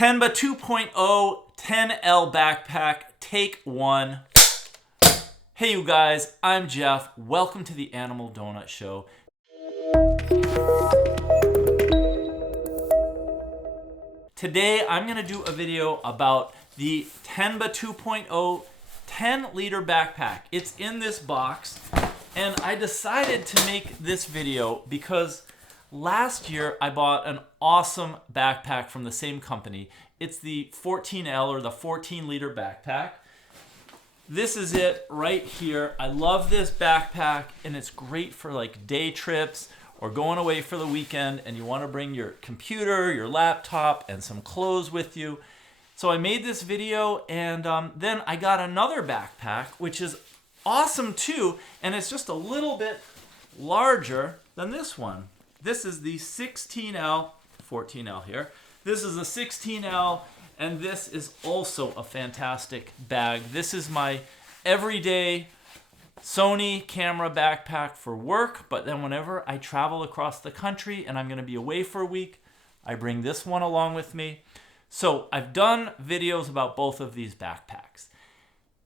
Tenba 2.0 10L backpack, take one. Hey you guys, I'm Jeff. Welcome to the Animal Donut Show. Today I'm going to do a video about the Tenba 2.0 10-liter backpack. It's in this box, and I decided to make this video because last year I bought an awesome backpack from the same company. It's the 14L, or the 14-liter backpack. This is it right here. I love this backpack, and it's great for like day trips or going away for the weekend and you want to bring your computer, your laptop, and some clothes with you. So I made this video, and then I got another backpack, which is awesome too, and it's just a little bit larger than this one. This is the 16L, 14L here. This is a 16L, and this is also a fantastic bag. This is my everyday Sony camera backpack for work, but then whenever I travel across the country and I'm going to be away for a week, I bring this one along with me. So I've done videos about both of these backpacks.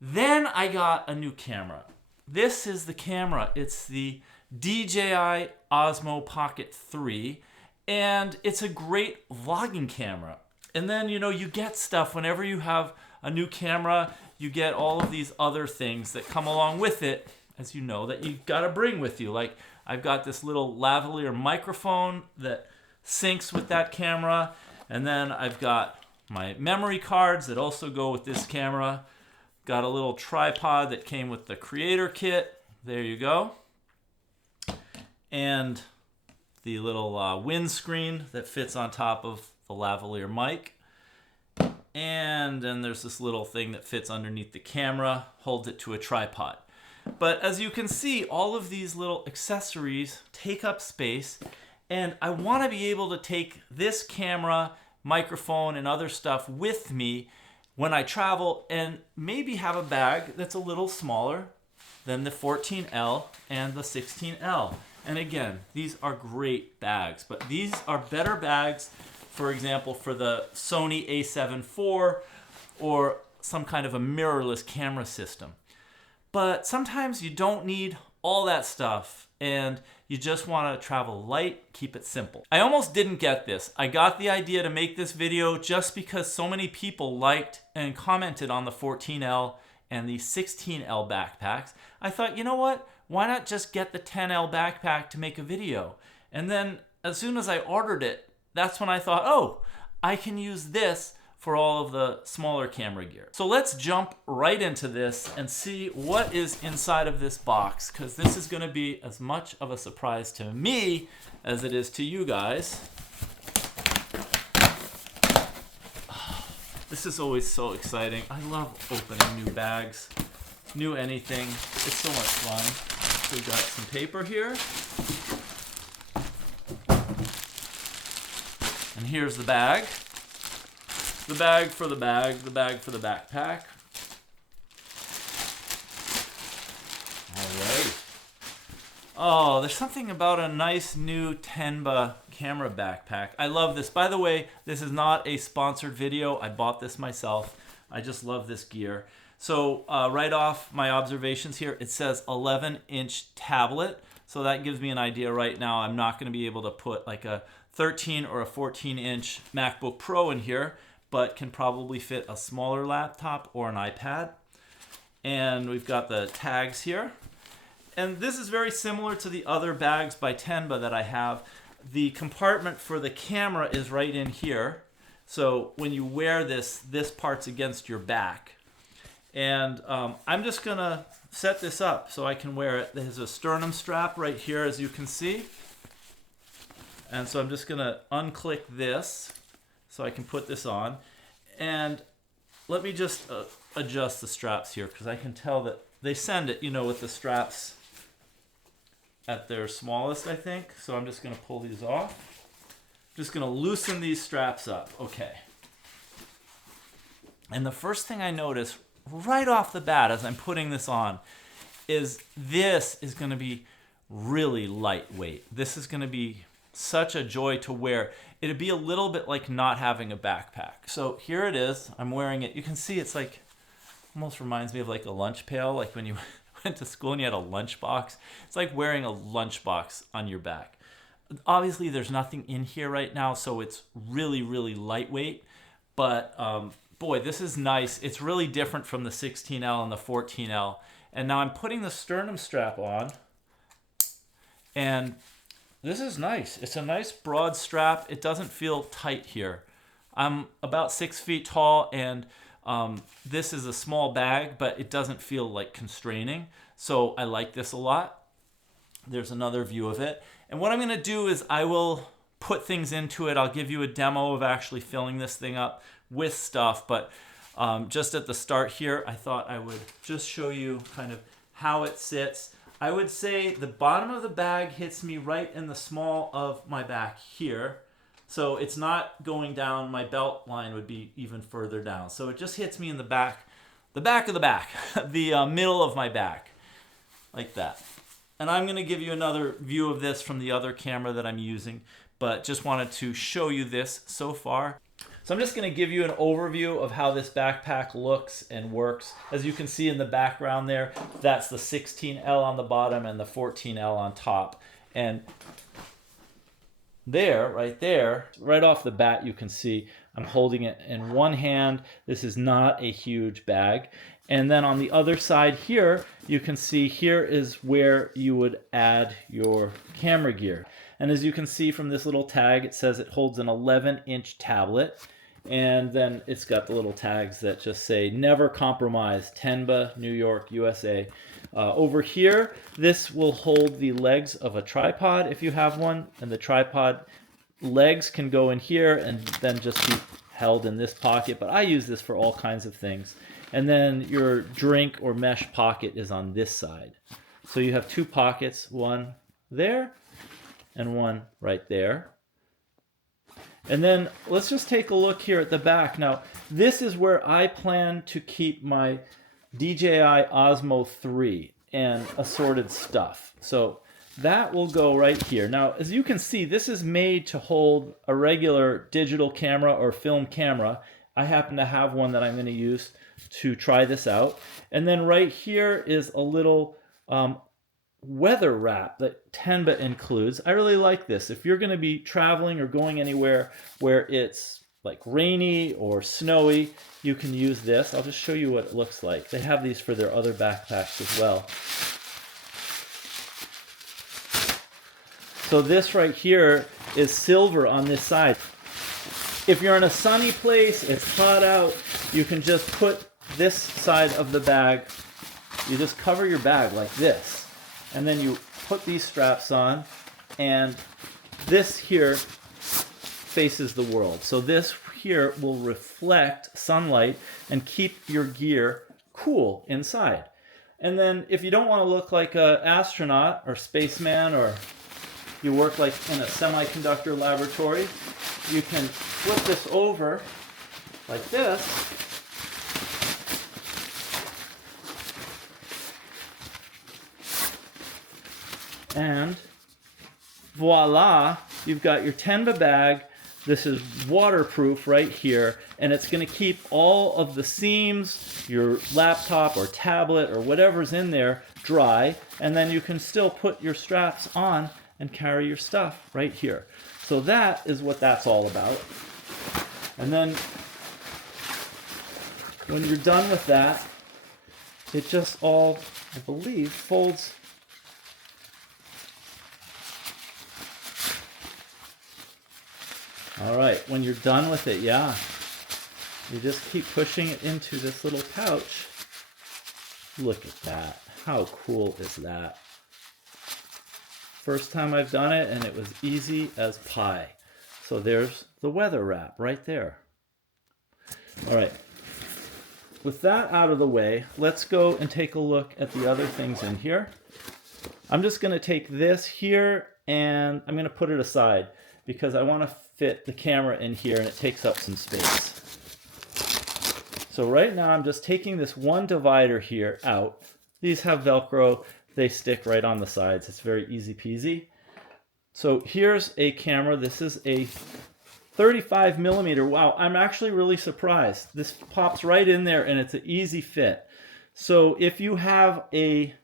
Then I got a new camera. This is the camera. It's the DJI Osmo Pocket 3, and it's a great vlogging camera. And then, you know, you get stuff whenever you have a new camera, you get all of these other things that come along with it, as you know, that you gotta bring with you. Like, I've got this little lavalier microphone that syncs with that camera, and then I've got my memory cards that also go with this camera. Got a little tripod that came with the creator kit. There you go. And the little windscreen that fits on top of the lavalier mic. And then there's this little thing that fits underneath the camera, holds it to a tripod. But as you can see, all of these little accessories take up space, and I want to be able to take this camera, microphone, and other stuff with me when I travel, and maybe have a bag that's a little smaller than the 14L and the 16L. And again, these are great bags, but these are better bags, for example, for the Sony a7 IV or some kind of a mirrorless camera system. But sometimes you don't need all that stuff, and you just want to travel light, keep it simple. I almost didn't get this. I got the idea to make this video just because so many people liked and commented on the 14L and the 16L backpacks. I thought, you know what? Why not just get the 10L backpack to make a video? And then as soon as I ordered it, that's when I thought, oh, I can use this for all of the smaller camera gear. So let's jump right into this and see what is inside of this box, because this is going to be as much of a surprise to me as it is to you guys. This is always so exciting. I love opening new bags, new anything. It's so much fun. So we've got some paper here. And here's the bag. The bag for the bag, the bag for the backpack. All right. Oh, there's something about a nice new Tenba camera backpack. I love this. By the way, this is not a sponsored video. I bought this myself. I just love this gear. So right off my observations here, it says 11-inch tablet. So that gives me an idea right now. I'm not going to be able to put like a 13 or a 14-inch MacBook Pro in here, but can probably fit a smaller laptop or an iPad. And we've got the tags here. And this is very similar to the other bags by Tenba that I have. The compartment for the camera is right in here. So when you wear this, this part's against your back. And I'm just gonna set this up so I can wear it. There's a sternum strap right here, as you can see. And so I'm just gonna unclick this so I can put this on. And let me just adjust the straps here, because I can tell that they send it, you know, with the straps at their smallest, I think. So I'm just gonna pull these off. Just gonna loosen these straps up. Okay. And the first thing I notice right off the bat as I'm putting this on is this is gonna be really lightweight. This is gonna be such a joy to wear. It'd be a little bit like not having a backpack. So here it is. I'm wearing it. You can see it's like, almost reminds me of like a lunch pail, like when you went to school and you had a lunch box. It's like wearing a lunch box on your back. Obviously, there's nothing in here right now, so it's really, really lightweight. But boy, this is nice. It's really different from the 16L and the 14L. And now I'm putting the sternum strap on, and this is nice. It's a nice broad strap. It doesn't feel tight here. I'm about 6 feet tall, and this is a small bag, but it doesn't feel like constraining. So I like this a lot. There's another view of it. And what I'm gonna do is I will put things into it. I'll give you a demo of actually filling this thing up with stuff, but just at the start here, I thought I would just show you kind of how it sits. I would say the bottom of the bag hits me right in the small of my back here. So it's not going down. My belt line would be even further down. So it just hits me in the back of the back, the middle of my back, like that. And I'm going to give you another view of this from the other camera that I'm using, but just wanted to show you this so far. So I'm just going to give you an overview of how this backpack looks and works. As you can see in the background there, that's the 16L on the bottom and the 14L on top. And there, right off the bat, you can see I'm holding it in one hand. This is not a huge bag. And then on the other side here, you can see here is where you would add your camera gear. And as you can see from this little tag, it says it holds an 11-inch tablet. And then it's got the little tags that just say, never compromise, Tenba, New York, USA. Over here, this will hold the legs of a tripod if you have one. And the tripod legs can go in here and then just be held in this pocket. But I use this for all kinds of things. And then your drink or mesh pocket is on this side. So you have two pockets, one there and one right there. And then let's just take a look here at the back. Now, this is where I plan to keep my DJI Osmo 3 and assorted stuff. So that will go right here. Now, as you can see, this is made to hold a regular digital camera or film camera. I happen to have one that I'm going to use to try this out. And then right here is a little weather wrap that Tenba includes. I really like this. If you're going to be traveling or going anywhere where it's like rainy or snowy, you can use this. I'll just show you what it looks like. They have these for their other backpacks as well. So this right here is silver on this side. If you're in a sunny place, it's hot out, you can just put this side of the bag, you just cover your bag like this. And then you put these straps on, and this here faces the world. So this here will reflect sunlight and keep your gear cool inside. And then if you don't want to look like an astronaut or spaceman, or you work like in a semiconductor laboratory, you can flip this over like this. And voila, you've got your Tenba bag. This is waterproof right here, and it's going to keep all of the seams, your laptop or tablet or whatever's in there, dry, and then you can still put your straps on and carry your stuff right here. So that is what that's all about. And then when you're done with that, it just all, I believe, folds. All right, when you're done with it, yeah, you just keep pushing it into this little pouch. Look at that. How cool is that? First time I've done it, and it was easy as pie. So there's the weather wrap right there. All right, with that out of the way, let's go and take a look at the other things in here. I'm just going to take this here, and I'm going to put it aside because I want to fit the camera in here, and it takes up some space. So right now I'm just taking this one divider here out. These have Velcro. They stick right on the sides. It's very easy peasy. So here's a camera. This is a 35 millimeter. Wow, I'm actually really surprised. This pops right in there and it's an easy fit. So if you have a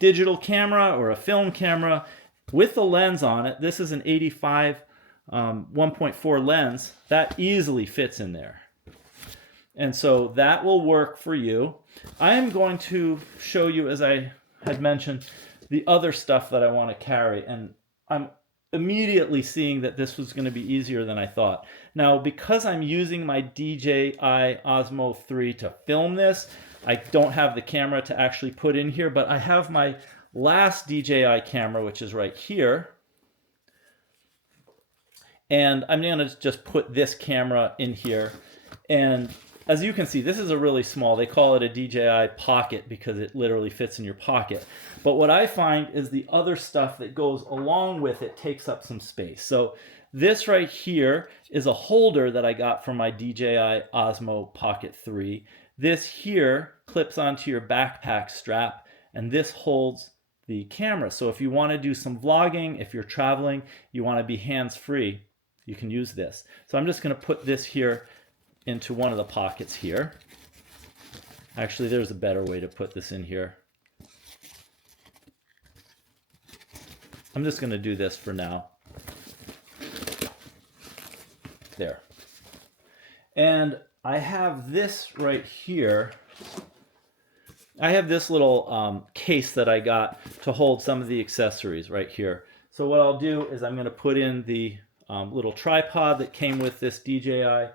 digital camera or a film camera with a lens on it, this is an 85 1.4 lens, that easily fits in there. And so that will work for you. I am going to show you, as I had mentioned, the other stuff that I want to carry. And I'm immediately seeing that this was going to be easier than I thought. Now, because I'm using my DJI Osmo 3 to film this, I don't have the camera to actually put in here, but I have my last DJI camera, which is right here. And I'm going to just put this camera in here. And as you can see, this is a really small, they call it a DJI Pocket because it literally fits in your pocket. But what I find is the other stuff that goes along with it takes up some space. So this right here is a holder that I got from my DJI Osmo Pocket 3. This here clips onto your backpack strap, and this holds the camera. So if you want to do some vlogging, if you're traveling, you want to be hands-free, you can use this. So I'm just going to put this here into one of the pockets here. Actually, there's a better way to put this in here. I'm just going to do this for now. There. And I have this right here. I have this little case that I got to hold some of the accessories right here. So what I'll do is I'm going to put in the little tripod that came with this DJI.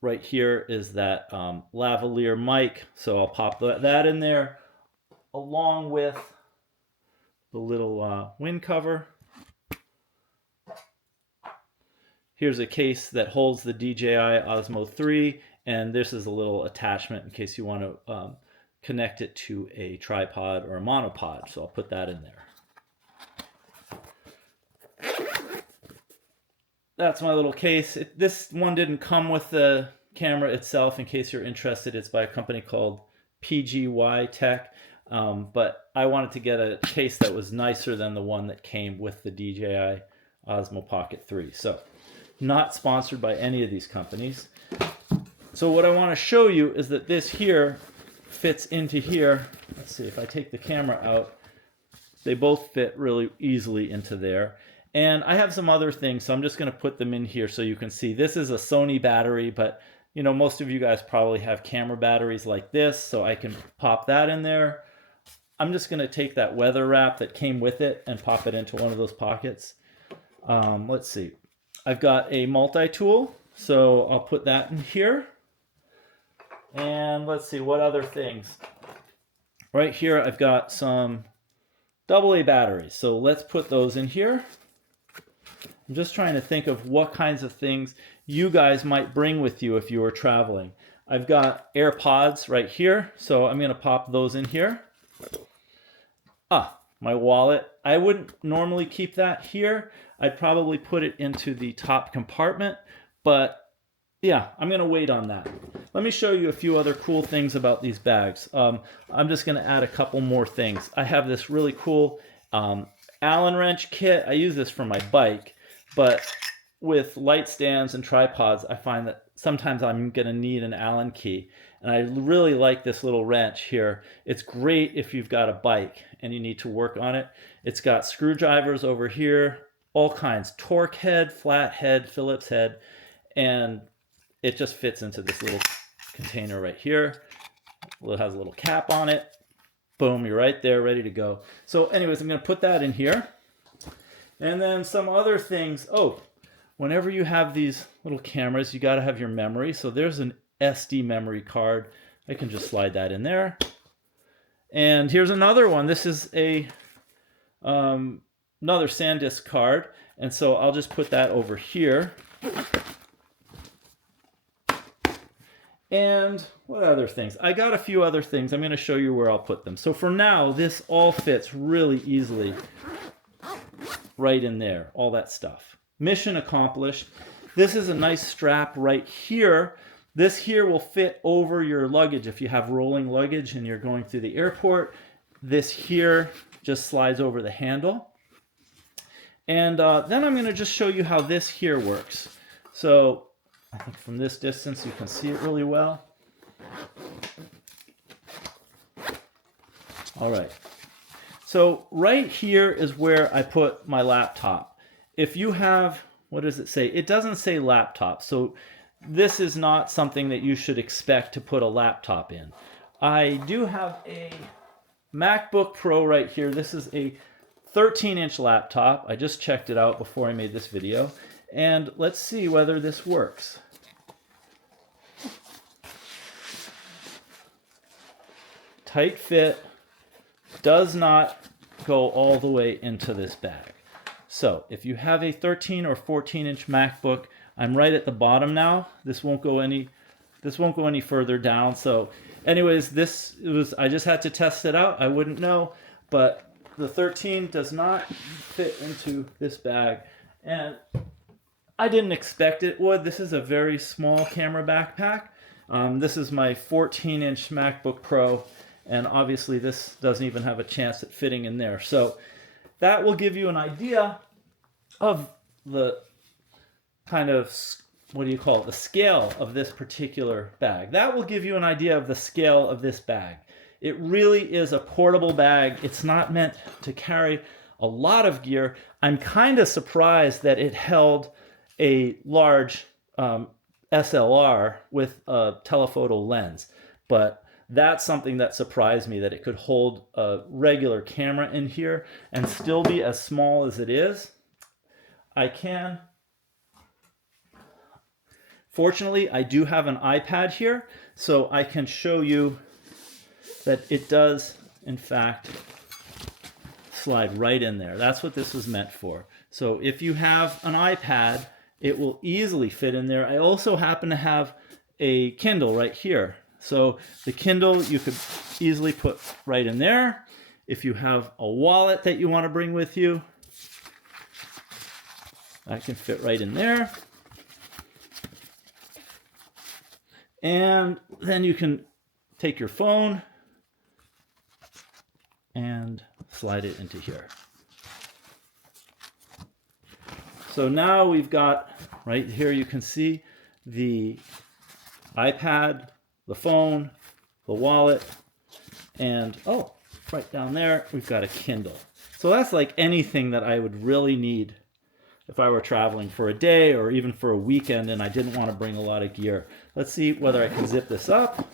Right here is that lavalier mic, so I'll pop that in there along with the little wind cover. Here's a case that holds the DJI Osmo 3, and this is a little attachment in case you want to connect it to a tripod or a monopod, so I'll put that in there. That's my little case. This one didn't come with the camera itself. In case you're interested, it's by a company called PGY Tech. But I wanted to get a case that was nicer than the one that came with the DJI Osmo Pocket 3. So, not sponsored by any of these companies. So what I want to show you is that this here fits into here. Let's see, if I take the camera out, they both fit really easily into there. And I have some other things, so I'm just going to put them in here so you can see. This is a Sony battery, but you know, most of you guys probably have camera batteries like this, so I can pop that in there. I'm just going to take that weather wrap that came with it and pop it into one of those pockets. Let's see. I've got a multi-tool, so I'll put that in here. And let's see, what other things? Right here, I've got some AA batteries, so let's put those in here. I'm just trying to think of what kinds of things you guys might bring with you if you were traveling. I've got AirPods right here, so I'm going to pop those in here. My wallet. I wouldn't normally keep that here. I'd probably put it into the top compartment, but yeah, I'm going to wait on that. Let me show you a few other cool things about these bags. I'm just going to add a couple more things. I have this really cool Allen wrench kit. I use this for my bike, but with light stands and tripods, I find that sometimes I'm going to need an Allen key. And I really like this little wrench here. It's great if you've got a bike and you need to work on it. It's got screwdrivers over here, all kinds, torque head, flat head, Phillips head, and it just fits into this little container right here. It has a little cap on it. Boom, you're right there, ready to go. So anyways, I'm going to put that in here. And then some other things. Oh, whenever you have these little cameras, you got to have your memory. So there's an SD memory card. I can just slide that in there. And here's another one. This is a another SanDisk card. And so I'll just put that over here. And what other things? I got a few other things. I'm going to show you where I'll put them. So for now, this all fits really easily right in there, all that stuff. Mission accomplished. This is a nice strap right here. This here will fit over your luggage. If you have rolling luggage and you're going through the airport, this here just slides over the handle. And then I'm going to just show you how this here works. So I think from this distance you can see it really well. All right. So right here is where I put my laptop. If you have, what does it say? It doesn't say laptop. So this is not something that you should expect to put a laptop in. I do have a MacBook Pro right here. This is a 13-inch laptop. I just checked it out before I made this video. And let's see whether this works. Tight fit, does not go all the way into this bag. So if you have a 13 or 14-inch MacBook, I'm right at the bottom now. This won't go any further down. So anyways, I just had to test it out. I wouldn't know, but the 13 does not fit into this bag. And I didn't expect it would. This is a very small camera backpack. This is my 14-inch MacBook Pro, and obviously this doesn't even have a chance at fitting in there. So that will give you an idea of the kind of, what do you call it, the scale of this particular bag. That will give you an idea of the scale of this bag. It really is a portable bag. It's not meant to carry a lot of gear. I'm kind of surprised that it held a large SLR with a telephoto lens, but that's something that surprised me, that it could hold a regular camera in here and still be as small as it is. Fortunately, I do have an iPad here, so I can show you that it does, in fact, slide right in there. That's what this was meant for. So if you have an iPad, it will easily fit in there. I also happen to have a Kindle right here. So the Kindle you could easily put right in there. If you have a wallet that you want to bring with you, that can fit right in there. And then you can take your phone and slide it into here. So now we've got, right here you can see the iPad, the phone, the wallet, and oh, right down there we've got a Kindle. So that's like anything that I would really need if I were traveling for a day or even for a weekend and I didn't want to bring a lot of gear. Let's see whether I can zip this up.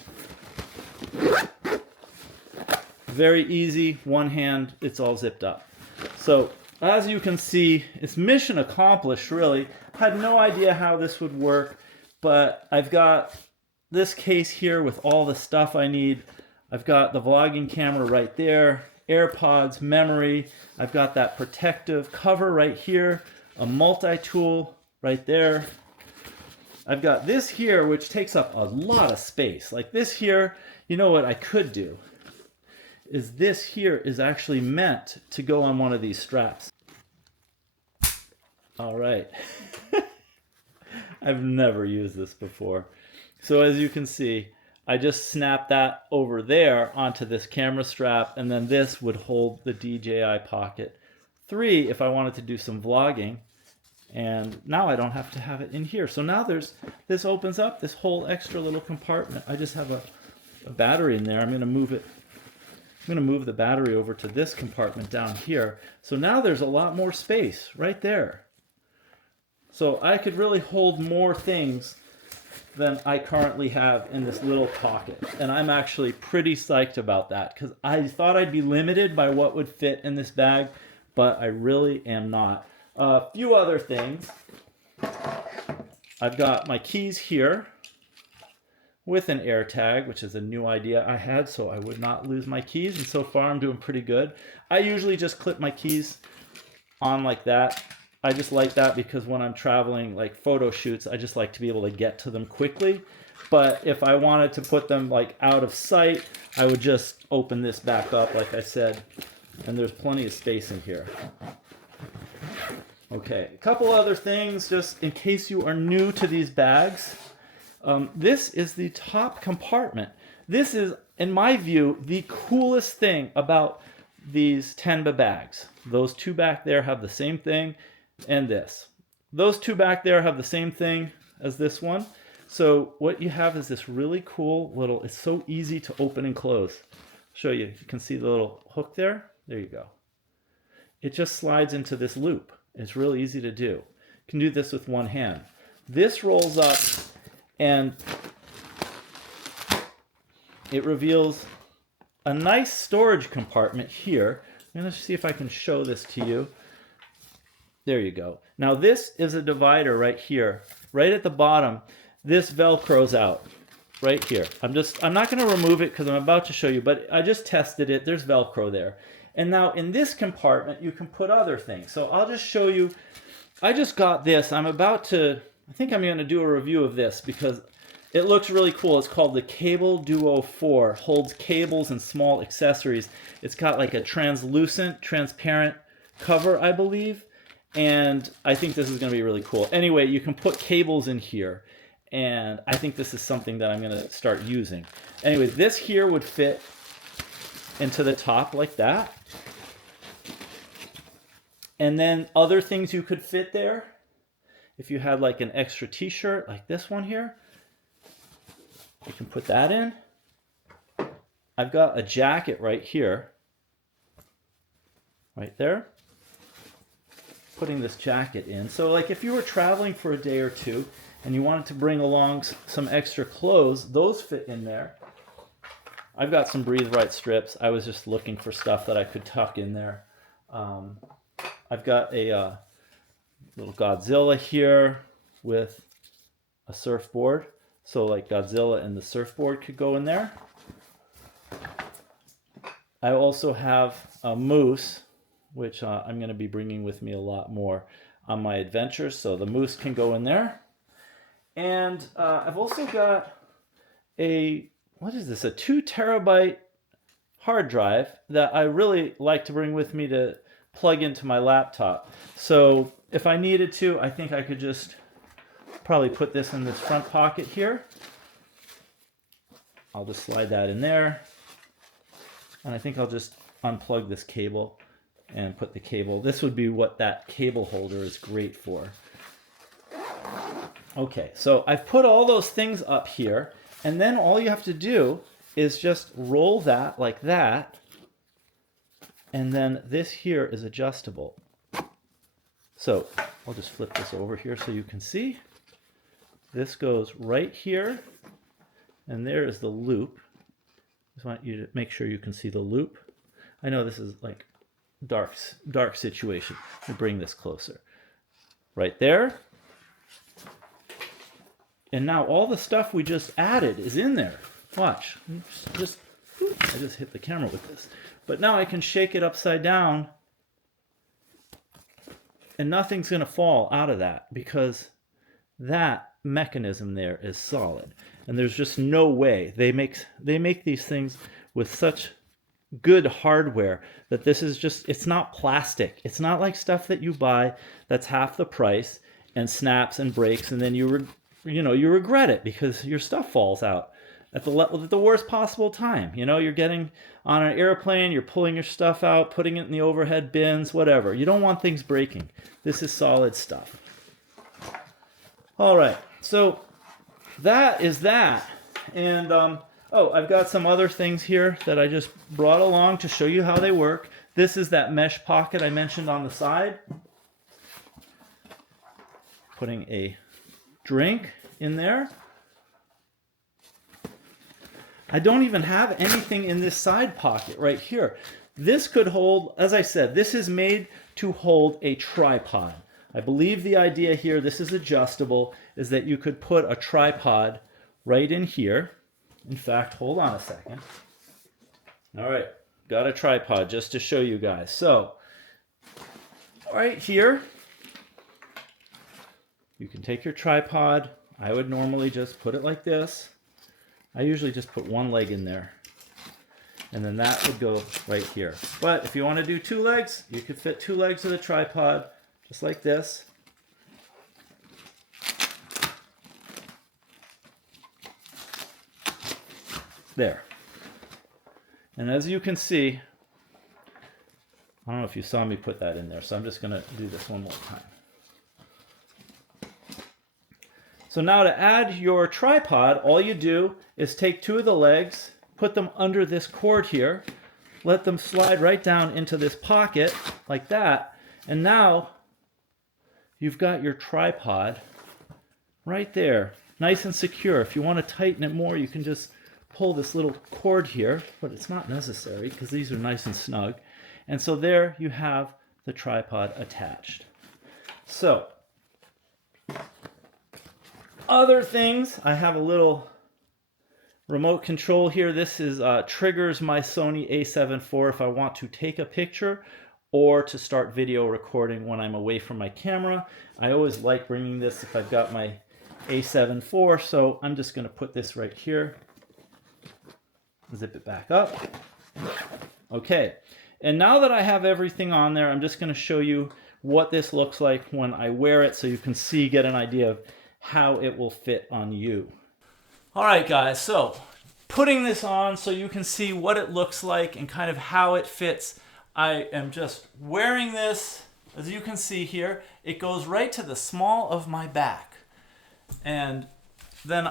Very easy, one hand, it's all zipped up. So as you can see, it's mission accomplished, really. Had no idea how this would work, but I've got this case here with all the stuff I need. I've got the vlogging camera right there, AirPods, memory. I've got that protective cover right here, a multi-tool right there. I've got this here, which takes up a lot of space. Like this here, you know what I could do? Is this here is actually meant to go on one of these straps. All right. I've never used this before. So as you can see, I just snapped that over there onto this camera strap, and then this would hold the DJI Pocket 3 if I wanted to do some vlogging. And now I don't have to have it in here. So now this opens up this whole extra little compartment. I just have a battery in there. I'm going to move it. I'm going to move the battery over to this compartment down here. So now there's a lot more space right there. So I could really hold more things than I currently have in this little pocket. And I'm actually pretty psyched about that because I thought I'd be limited by what would fit in this bag, but I really am not. A few other things. I've got my keys here with an AirTag, which is a new idea I had so I would not lose my keys, and so far I'm doing pretty good. I usually just clip my keys on like that. I just like that because when I'm traveling like photo shoots, I just like to be able to get to them quickly. But if I wanted to put them like out of sight, I would just open this back up like I said, and there's plenty of space in here. Okay, a couple other things just in case you are new to these bags. This is the top compartment. This is, in my view, the coolest thing about these Tenba bags. Those two back there have the same thing, and this. Those two back there have the same thing as this one. So what you have is this really cool little, it's so easy to open and close. I'll show you. You can see the little hook there. There you go. It just slides into this loop. It's really easy to do. You can do this with one hand. This rolls up and it reveals a nice storage compartment here. I'm going to see if I can show this to you. There you go. Now this is a divider right here. Right at the bottom, this Velcro's out. Right here. I'm not going to remove it because I'm about to show you, but I just tested it. There's Velcro there. And now in this compartment, you can put other things. So I'll just show you. I just got this. I think I'm going to do a review of this because it looks really cool. It's called the Cable Duo 4. Holds cables and small accessories. It's got like a translucent, transparent cover, I believe. And I think this is going to be really cool. Anyway, you can put cables in here. And I think this is something that I'm going to start using. Anyway, this here would fit into the top like that. And then other things you could fit there. If you had like an extra t-shirt like this one here, you can put that in. I've got a jacket right here. Right there. Putting this jacket in. So like if you were traveling for a day or two and you wanted to bring along some extra clothes, those fit in there. I've got some Breathe Right strips. I was just looking for stuff that I could tuck in there. I've got a little Godzilla here with a surfboard. So like Godzilla and the surfboard could go in there. I also have a moose, which I'm going to be bringing with me a lot more on my adventures. So the moose can go in there. And I've also got what is this? A 2 terabyte hard drive that I really like to bring with me to plug into my laptop. So if I needed to, I think I could just probably put this in this front pocket here. I'll just slide that in there. And I think I'll just unplug this cable and put the cable. This would be what that cable holder is great for. Okay, so I've put all those things up here, and then all you have to do is just roll that like that, and then this here is adjustable. So I'll just flip this over here so you can see. This goes right here, and there is the loop. Just want you to make sure you can see the loop. I know this is like dark situation. Let me bring this closer. Right there. And now all the stuff we just added is in there. Watch. I just hit the camera with this. But now I can shake it upside down and nothing's going to fall out of that because that mechanism there is solid. And there's just no way. They make these things with such good hardware that this is just, it's not plastic. It's not like stuff that you buy that's half the price and snaps and breaks and then you regret it because your stuff falls out at the worst possible time. You know, you're getting on an airplane, you're pulling your stuff out, putting it in the overhead bins, whatever. You don't want things breaking. This is solid stuff. All right, so that is that. And I've got some other things here that I just brought along to show you how they work. This is that mesh pocket I mentioned on the side. Putting a drink in there. I don't even have anything in this side pocket right here. This could hold, as I said, this is made to hold a tripod. I believe the idea here, this is adjustable, is that you could put a tripod right in here. In fact, hold on a second. All right, got a tripod just to show you guys. So, right here, you can take your tripod. I would normally just put it like this. I usually just put one leg in there. And then that would go right here. But if you want to do 2 legs, you could fit 2 legs of the tripod, just like this. There. And as you can see, I don't know if you saw me put that in there, so I'm just going to do this one more time. So now to add your tripod, all you do is take two of the legs, put them under this cord here, let them slide right down into this pocket like that, and now you've got your tripod right there, nice and secure. If you want to tighten it more, you can just pull this little cord here, but it's not necessary because these are nice and snug. And so there you have the tripod attached. So, other things, I have a little remote control here. This is triggers my Sony a7 IV if I want to take a picture or to start video recording when I'm away from my camera. I always like bringing this if I've got my a7 IV, so I'm just going to put this right here. Zip it back up. Okay, and now that I have everything on there, I'm just going to show you what this looks like when I wear it so you can see, get an idea of how it will fit on you. All right, guys, so putting this on so you can see what it looks like and kind of how it fits. I am just wearing this. As you can see here, it goes right to the small of my back. And then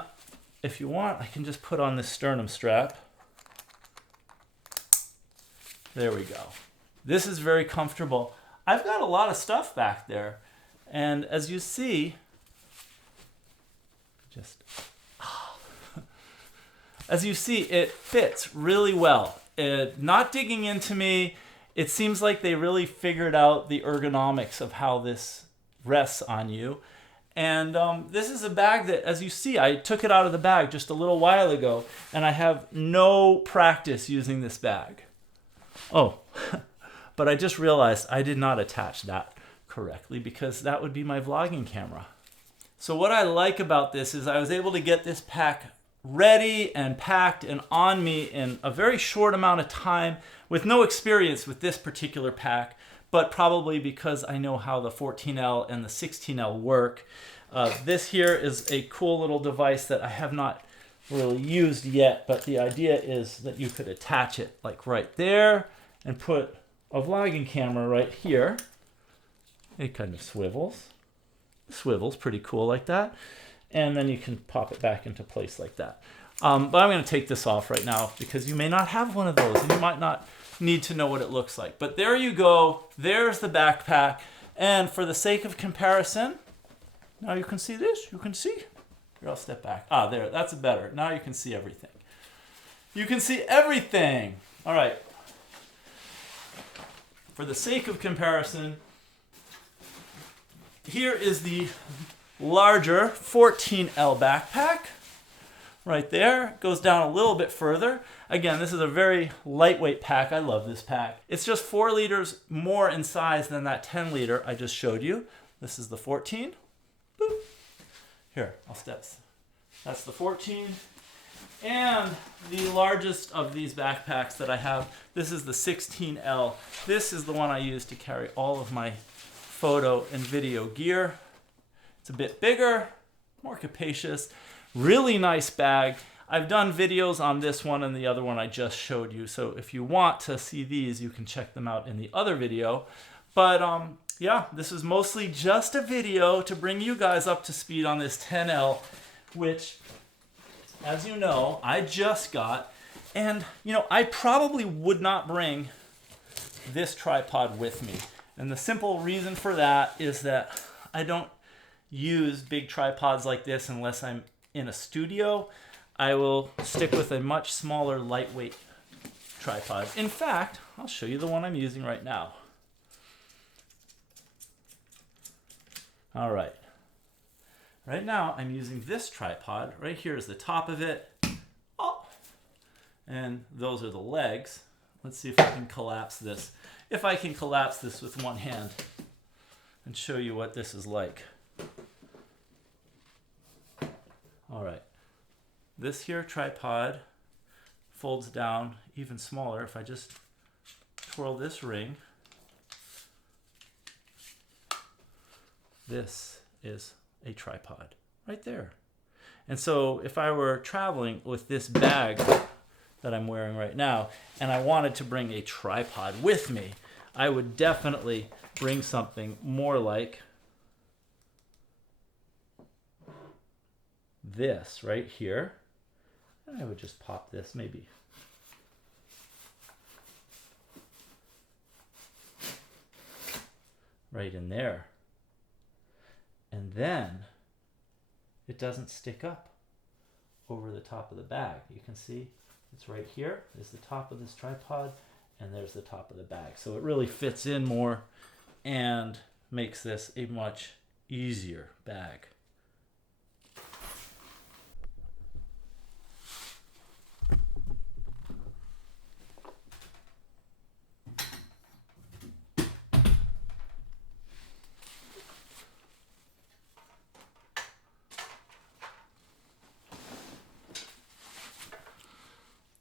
if you want, I can just put on this sternum strap. There we go. This is very comfortable. I've got a lot of stuff back there. And as you see, as you see, it fits really well. Not digging into me, it seems like they really figured out the ergonomics of how this rests on you. And this is a bag that, as you see, I took it out of the bag just a little while ago, and I have no practice using this bag. Oh, but I just realized I did not attach that correctly because that would be my vlogging camera. So what I like about this is I was able to get this pack ready and packed and on me in a very short amount of time with no experience with this particular pack, but probably because I know how the 14L and the 16L work. This here is a cool little device that I have not really used yet, but the idea is that you could attach it like right there and put a vlogging camera right here. It kind of swivels. Swivels pretty cool like that. And then you can pop it back into place like that. But I'm going to take this off right now because you may not have one of those and you might not need to know what it looks like. But there you go. There's the backpack. And for the sake of comparison, now you can see this. You can see. Here, I'll step back. Ah, there. That's better. Now you can see everything. You can see everything. All right. For the sake of comparison, here is the larger 14L backpack. Right there. It goes down a little bit further. Again, this is a very lightweight pack. I love this pack. It's just 4 liters more in size than that 10 liter I just showed you. This is the 14. Boop. Here, I'll step. That's the 14. And the largest of these backpacks that I have, this is the 16L. This is the one I use to carry all of my photo and video gear. It's a bit bigger, more capacious, really nice bag. I've done videos on this one and the other one I just showed you. So if you want to see these, you can check them out in the other video. But yeah, this is mostly just a video to bring you guys up to speed on this 10L, which, as you know, I just got. And, you know, I probably would not bring this tripod with me. And the simple reason for that is that I don't use big tripods like this unless I'm in a studio. I will stick with a much smaller, lightweight tripod. In fact, I'll show you the one I'm using right now. All right. Right now, I'm using this tripod. Right here is the top of it. Oh. And those are the legs. Let's see if I can collapse this. If I can collapse this with one hand and show you what this is like. All right. This here tripod folds down even smaller. If I just twirl this ring, this is a tripod right there. And so if I were traveling with this bag that I'm wearing right now and I wanted to bring a tripod with me, I would definitely bring something more like this right here. And I would just pop this maybe right in there. And then it doesn't stick up over the top of the bag. You can see it's right here is the top of this tripod, and there's the top of the bag. So it really fits in more and makes this a much easier bag.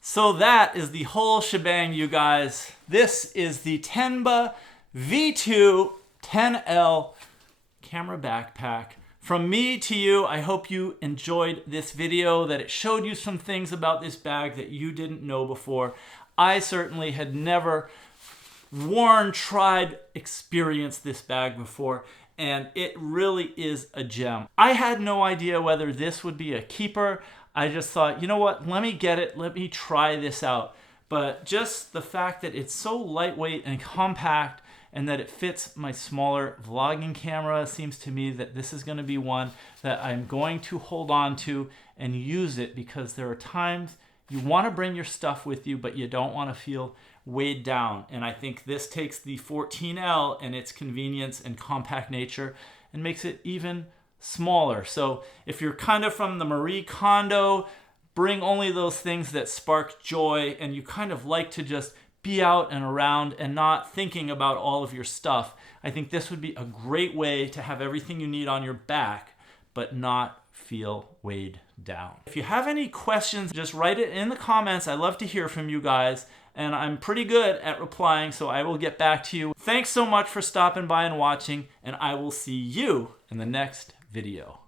So that is the whole shebang, you guys. This is the Tenba V2 10L camera backpack. From me to you, I hope you enjoyed this video, that it showed you some things about this bag that you didn't know before. I certainly had never worn, tried, experienced this bag before, and it really is a gem. I had no idea whether this would be a keeper. I just thought, you know what, let me get it, let me try this out. But just the fact that it's so lightweight and compact and that it fits my smaller vlogging camera seems to me that this is going to be one that I'm going to hold on to and use it, because there are times you want to bring your stuff with you, but you don't want to feel weighed down. And I think this takes the 14L and its convenience and compact nature and makes it even smaller. So if you're kind of from the Marie Kondo, bring only those things that spark joy, and you kind of like to just be out and around and not thinking about all of your stuff, I think this would be a great way to have everything you need on your back but not feel weighed down. If you have any questions, just write it in the comments. I love to hear from you guys, and I'm pretty good at replying, so I will get back to you. Thanks so much for stopping by and watching, and I will see you in the next video.